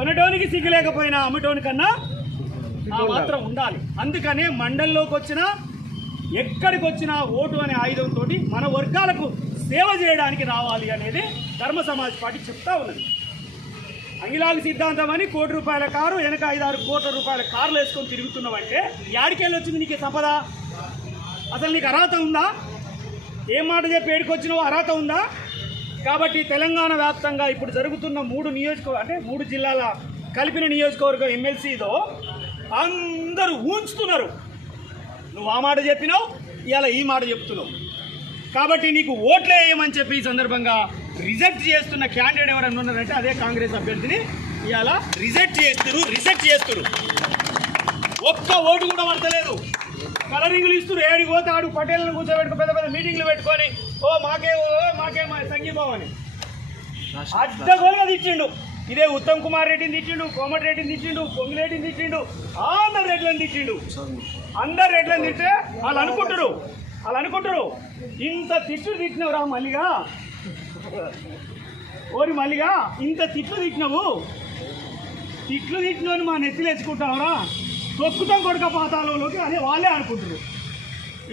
కొనటోనికి సిగ్గు లేకపోయినా అమ్మటోనికన్నా ఆ మాత్రం ఉండాలి. అందుకనే మండలంలోకి వచ్చినా ఎక్కడికి వచ్చినా ఓటు అనే ఆయుధంతో మన వర్గాలకు సేవ చేయడానికి రావాలి అనేది ధర్మ సమాజ్ పార్టీ చెప్తా ఉన్నది. అంగిలాగి సిద్ధాంతం అని ₹1 కోటి కారు వెనక 5-6 కోట్ల రూపాయల కార్లు వేసుకొని తిరుగుతున్నావంటే యాడికెళ్ళి వచ్చింది నీకు సంపద? అసలు నీకు అర్హత ఉందా? ఏం మాట చెప్పి ఏడుకొచ్చినావో అర్హత ఉందా? కాబట్టి తెలంగాణ వ్యాప్తంగా ఇప్పుడు జరుగుతున్న 3 జిల్లాల కలిపిన నియోజకవర్గం ఎమ్మెల్సీతో అందరూ ఊంచుతున్నారు. నువ్వు ఆ మాట చెప్పినావు, ఇవాళ ఈ మాట చెప్తున్నావు. కాబట్టి నీకు ఓట్లే వేయమని చెప్పి ఈ సందర్భంగా రిజెక్ట్ చేస్తున్న క్యాండిడేట్ ఎవరైనా ఉన్నారంటే అదే కాంగ్రెస్ అభ్యర్థిని ఇవాళ రిజెక్ట్ చేస్తున్నారు. ఒక్క ఓటు కూడా పడతలేదు. కలరింగ్లు ఇస్తున్నారు. ఏడికి పోతే ఆడు పటేళ్ళను కూర్చోబెట్టుకో పెద్ద పెద్ద మీటింగ్లు పెట్టుకొని మాకే సంఘీభావని అడ్డగోలుగా తిట్టిండు. ఇదే ఉత్తమ్ కుమార్ రెడ్డిని తిట్టిండు, కోమటిరెడ్డిని తిట్టిండు, పొంగిరెడ్డిని తిట్టిండు, అందరు రెడ్లను తిట్టిండు. అందరు రెడ్లను తిట్టే వాళ్ళు అనుకుంటారు ఇంత తిట్టినవురా మల్లిగా, ఓరి మల్లిగా ఇంత తిట్టినావు మా నెత్తిలు ఎచ్చుకుంటావురా, తొక్కుతాం కొడుక పాతాళంలోకి అదే వాళ్ళే అనుకుంటారు.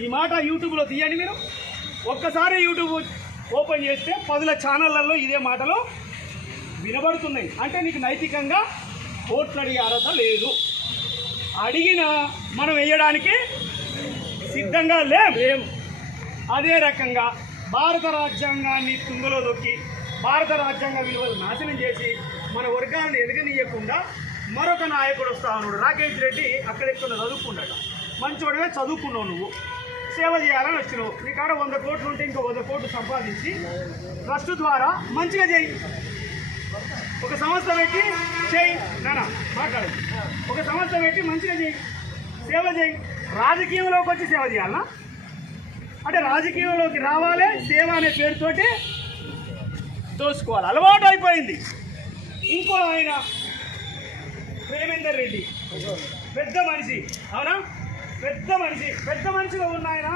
ఈ మాట యూట్యూబ్లో తీయండి. మీరు ఒక్కసారి యూట్యూబ్ ఓపెన్ చేస్తే 10 ఛానళ్లలో ఇదే మాటలు వినబడుతున్నాయి. అంటే నీకు నైతికంగా ఓట్లు అడిగే అర్హత లేదు. అడిగినా మనం వేయడానికి సిద్ధంగా లేం. అదే రకంగా భారత రాజ్యాంగాన్ని తుంగలో దొక్కి భారత రాజ్యాంగ విలువలు నాశనం చేసి మన వర్గాలను ఎదగనీయకుండా మరొక నాయకుడు వస్తా ఉన్నాడు. రాకేష్ రెడ్డి అక్కడెక్కడ చదువుకున్నాడు. మంచోడివే, చదువుకున్నావు, నువ్వు సేవ చేయాలని వచ్చినావు. నీ కాడ 100 కోట్లు ఉంటే ఇంకో 100 కోట్లు సంపాదించి ట్రస్ట్ ద్వారా మంచిగా చేయి. ఒక సంస్థ పెట్టి చేయి మాట్లాడండి. ఒక సంస్థ పెట్టి మంచిగా చేయి, సేవ చేయి. రాజకీయంలోకి వచ్చి సేవ చేయాలన్నా? అంటే రాజకీయంలోకి రావాలి, సేవ అనే పేరుతోటి దోసుకోవాలి, అలవాటు అయిపోయింది. ఇంకో ఆయన ప్రేమేందర్ రెడ్డి పెద్ద మనిషి, అవునా? పెద్ద మనిషిగా ఉన్న ఆయన,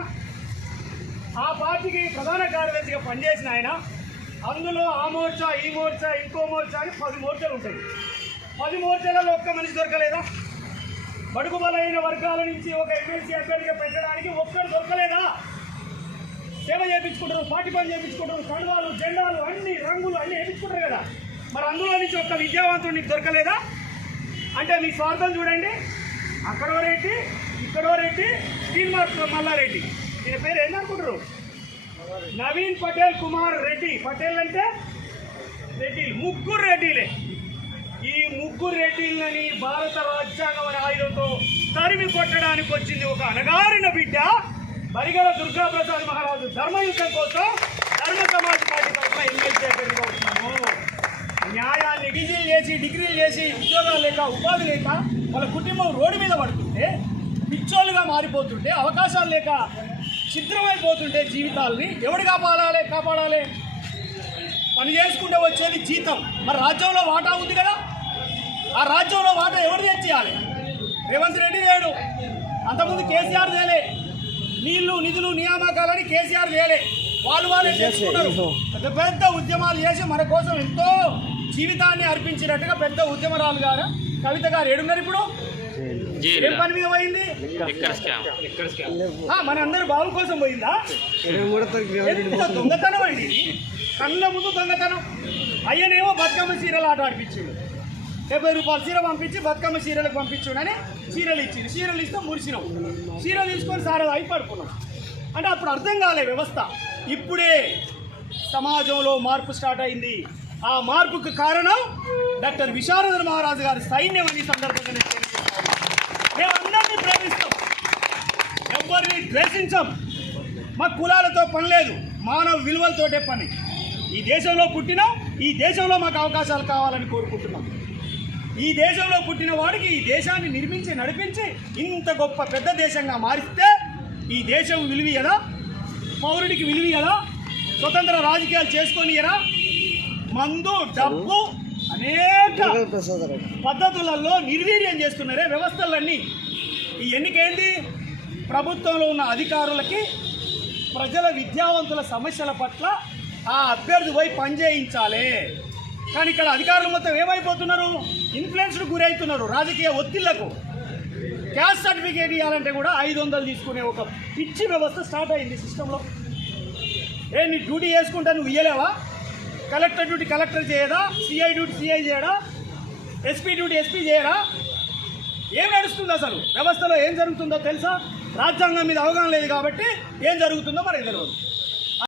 ఆ పార్టీకి ప్రధాన కార్యదర్శిగా పనిచేసిన ఆయన, అందులో ఆ మోర్చా ఈ మోర్చా ఇంకో మోర్చా అని 10 మోర్చాలు ఉంటాయి. 10 మోర్చాలలో ఒక్క మనిషి దొరకలేదా? బడుగు బలైన వర్గాల నుంచి ఒక ఎమ్మెల్సీ అభ్యర్థిగా పెట్టడానికి ఒక్కరు దొరకలేదా? సేవ చేయించుకుంటారు, పార్టీ పని చేయించుకుంటారు, కండువాలు జెండాలు అన్ని రంగులు అన్నీ వేయించుకుంటారు కదా. మరి అందులో నుంచి ఒక్క విద్యావంతుడు నీకు దొరకలేదా? అంటే మీ స్వార్థం చూడండి. అక్కడో రెడ్డి, ఇక్కడో రెడ్డి, స్టీల్ మార్క్ మల్లారెడ్డి. దీని పేరు ఏందనుకుంటారు? నవీన్ పటేల్ కుమార్ రెడ్డి. పటేల్ అంటే రెడ్డి, 3 రెడ్డిలే. ఈ 3 రెడ్డిలని భారత రాజ్యాంగం అనే ఆయుధంతో తరిమి కొట్టడానికి వచ్చింది ఒక అణగారిన బిడ్డ బరిగల దుర్గాప్రసాద్ మహారాజు. ధర్మయుద్ధం కోసం ధర్మ సమాజ్ పార్టీ తరఫున ఎమ్మెల్సీ అభ్యర్థిగా వచ్చినాము. న్యాయాన్ని డిగ్రీలు చేసి ఉద్యోగాలు లేక ఉపాధి లేక వాళ్ళ కుటుంబం రోడ్డు మీద పడుతుంటే, పిచ్చోళ్ళుగా మారిపోతుంటే, అవకాశాలు లేక ఛిద్రమైపోతుంటే జీవితాలని ఎవడు కాపాడాలి? పని చేసుకుంటే వచ్చేది జీతం. మరి రాజ్యంలో వాటా ఉంది కదా, ఆ రాజ్యంలో వాటా ఎవరు తెచ్చేయాలి? రేవంత్ రెడ్డి లేడు, అంతకుముందు కేసీఆర్ చేయలే. నీళ్లు నిధులు నియామకాలని కేసీఆర్ చేయలే, వాళ్ళే చేసుకుంటారు. పెద్ద ఉద్యమాలు చేసి మన కోసం ఎంతో జీవితాన్ని అర్పించినట్టుగా పెద్ద ఉద్యమరాలు గారు కవిత గారు ఏడున్నారు. ఇప్పుడు ఏం పని మీద పోయింది? మన అందరూ బాబు కోసం పోయిందా? దొంగతనం అయింది, కళ్ళ ముందు దొంగతనం. అయ్యనేమో బతుకమ్మ చీరలు ఆట ఆడిపించాడు. 70 రూపాయలు చీర పంపించి బతుకమ్మ చీరలకు పంపించాడని చీరలు ఇచ్చింది. చీరలు ఇస్తే మురిసినాం, చీరలు తీసుకొని సారా అయి పడుకున్నాం. అంటే అప్పుడు అర్థం కాలే వ్యవస్థ. ఇప్పుడే సమాజంలో మార్పు స్టార్ట్ అయింది. ఆ మార్పుకు కారణం డాక్టర్ విశారద మహారాజు గారి సైన్యం అని సందర్భంగా నేను తెలియజేస్తాను. మేము అందరినీ ప్రేమిస్తాం, ఎవరిని ద్వేషించాం. మా కులాలతో పని లేదు, మానవ విలువలతోటే పని. ఈ దేశంలో పుట్టినాం, ఈ దేశంలో మాకు అవకాశాలు కావాలని కోరుకుంటున్నాం. ఈ దేశంలో పుట్టిన వాడికి ఈ దేశాన్ని నిర్మించి నడిపించి ఇంత గొప్ప పెద్ద దేశంగా మారిస్తే ఈ దేశం విలువయదా? పౌరుడికి విలువయదా? స్వతంత్ర రాజకీయాలు చేసుకొనియరా? మందు డబ్బు అనేక పద్ధతులలో నిర్వీర్యం చేస్తున్నారే వ్యవస్థలన్నీ. ఈ ఎన్నికేంది? ప్రభుత్వంలో ఉన్న అధికారులకి ప్రజల విద్యావంతుల సమస్యల పట్ల ఆ అభ్యర్థి పోయి పనిచేయించాలి. కానీ ఇక్కడ అధికారులు మొత్తం ఏమైపోతున్నారు, ఇన్ఫ్లుయెన్స్కు గురవుతున్నారు రాజకీయ ఒత్తిళ్లకు. క్యాస్ట్ సర్టిఫికేట్ ఇవ్వాలంటే కూడా 500 తీసుకునే ఒక పిచ్చి వ్యవస్థ స్టార్ట్ అయింది సిస్టంలో. నీ డ్యూటీ చేసుకుంటా నువ్వు ఇయ్యలేవా? కలెక్టర్ డ్యూటీ కలెక్టర్ చేయడా, సిఐ డ్యూటీ సిఐ చేయడా, ఎస్పీ డ్యూటీ ఎస్పీ చేయడా? ఏం నడుస్తుంది అసలు వ్యవస్థలో? ఏం జరుగుతుందో తెలుసా? రాజ్యాంగం మీద అవగాహన లేదు కాబట్టి ఏం జరుగుతుందో మనకి తెలియదు.